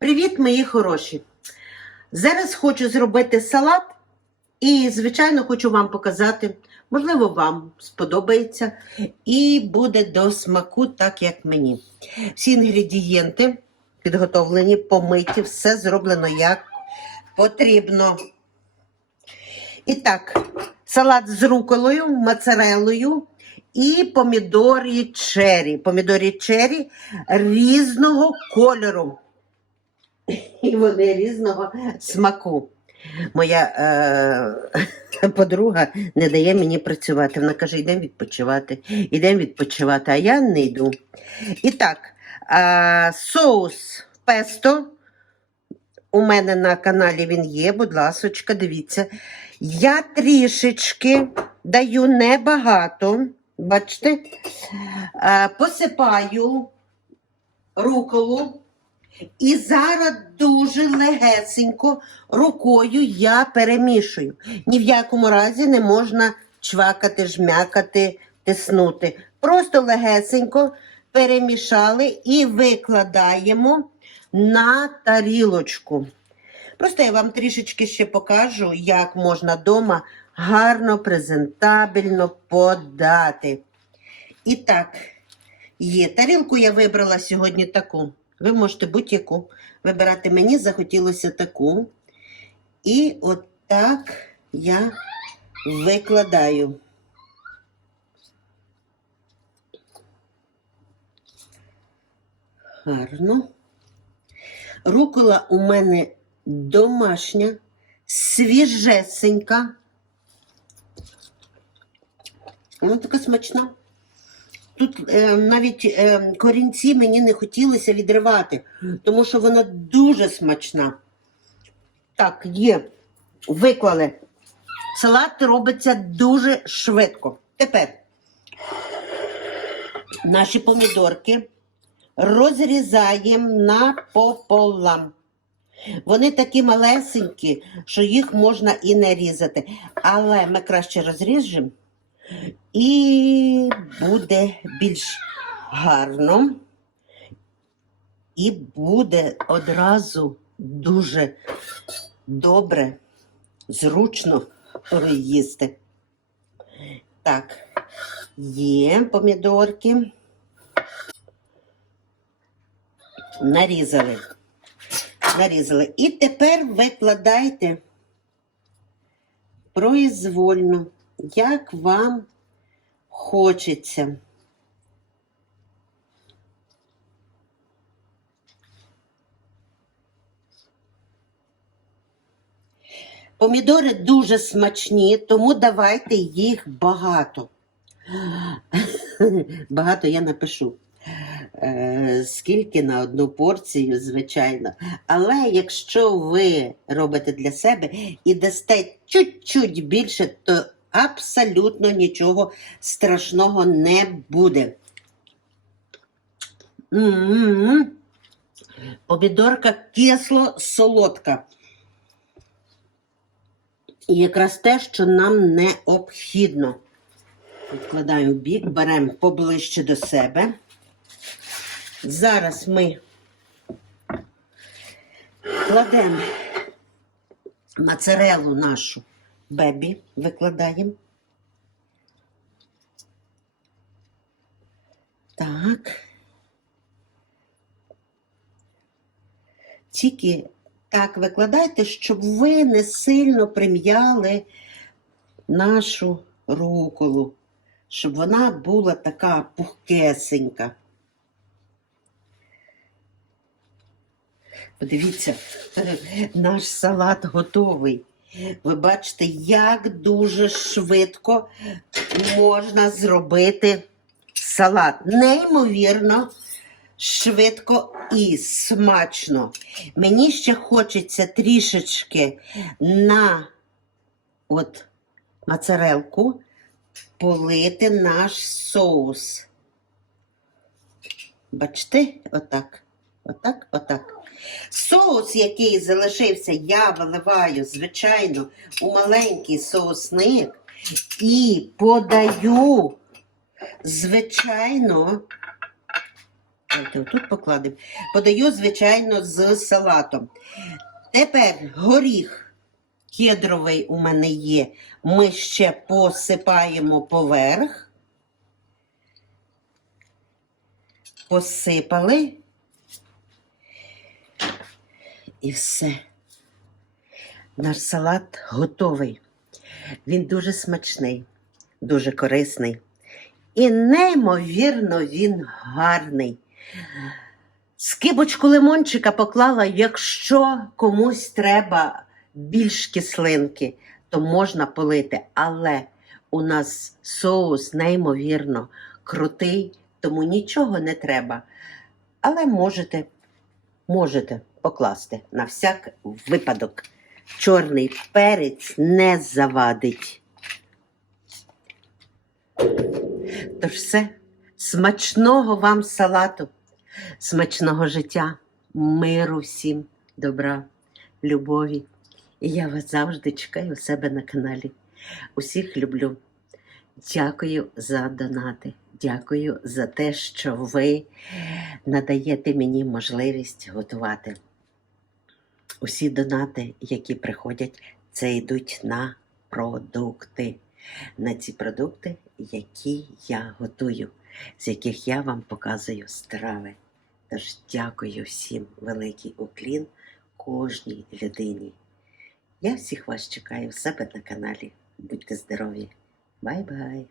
Привіт, мої хороші! Зараз хочу зробити салат і, звичайно, хочу вам показати. Можливо, вам сподобається і буде до смаку, так як мені. Всі інгредієнти підготовлені, помиті, все зроблено як потрібно. І так, салат з руколою, моцарелою і помідорі чері. Помідорі чері різного кольору. І вони різного смаку. Моя е, подруга не дає мені працювати. Вона каже, йдемо відпочивати, йдемо відпочивати, а я не йду. І так, е, соус песто. У мене на каналі він є, будь ласочка, дивіться. Я трішечки даю небагато. Бачите, е, посипаю руколу. І зараз дуже легесенько рукою я перемішую. Ні в якому разі не можна чвакати, жмякати, тиснути. Просто легесенько перемішали і викладаємо на тарілочку. Просто я вам трішечки ще покажу, як можна вдома гарно, презентабельно подати. І так, є. Тарілку я вибрала сьогодні таку. Ви можете будь-яку вибирати. Мені захотілося таку. І от так я викладаю. Гарно. Рукола у мене домашня, свіжесенька. Вона така смачна. Тут е, навіть е, корінці мені не хотілося відривати, тому що вона дуже смачна. Так, є. Виклали. Салат робиться дуже швидко. Тепер наші помідорки розрізаємо напополам. Вони такі малесенькі, що їх можна і не різати. Але ми краще розріжемо і буде більш гарно. І буде одразу дуже добре, зручно їсти. Так, є помідорки. Нарізали. Нарізали. І тепер викладайте произвольно, як вам хочеться. Помідори дуже смачні, тому давайте їх багато. Багато я напишу. Е, Скільки на одну порцію, звичайно. Але якщо ви робите для себе і дасте чуть-чуть більше, то абсолютно нічого страшного не буде. М-м-м. Помідорка кисло-солодка. І якраз те, що нам необхідно. Відкладаємо бік, беремо поближче до себе. Зараз ми кладемо моцарелу нашу бебі, викладаємо. Так. Тільки так викладайте, щоб ви не сильно прим'яли нашу руколу, щоб вона була така пухкесенька. Подивіться, наш салат готовий. Ви бачите, як дуже швидко можна зробити салат. Неймовірно, швидко і смачно. Мені ще хочеться трішечки на от моцарелку полити наш соус. Бачите, отак, отак, отак. Соус, який залишився, я виливаю, звичайно, у маленький соусник і подаю, звичайно, отут покладемо. Подаю, звичайно, з салатом. Тепер горіх кедровий у мене є. Ми ще посипаємо поверх. Посипали. І все. Наш салат готовий. Він дуже смачний, дуже корисний. І неймовірно він гарний. Скибочку лимончика поклала, якщо комусь треба більш кислинки, то можна полити. Але у нас соус неймовірно крутий, тому нічого не треба. Але можете, можете покласти на всяк випадок. Чорний перець не завадить. Тож все, смачного вам салату, смачного життя, миру всім, добра, любові. І я вас завжди чекаю у себе на каналі. Усіх люблю. Дякую за донати. Дякую за те, що ви надаєте мені можливість готувати. Усі донати, які приходять, це йдуть на продукти. На ці продукти, які я готую, з яких я вам показую страви. Тож дякую всім великий уклін кожній людині. Я всіх вас чекаю в себе на каналі. Будьте здорові! Бай-бай!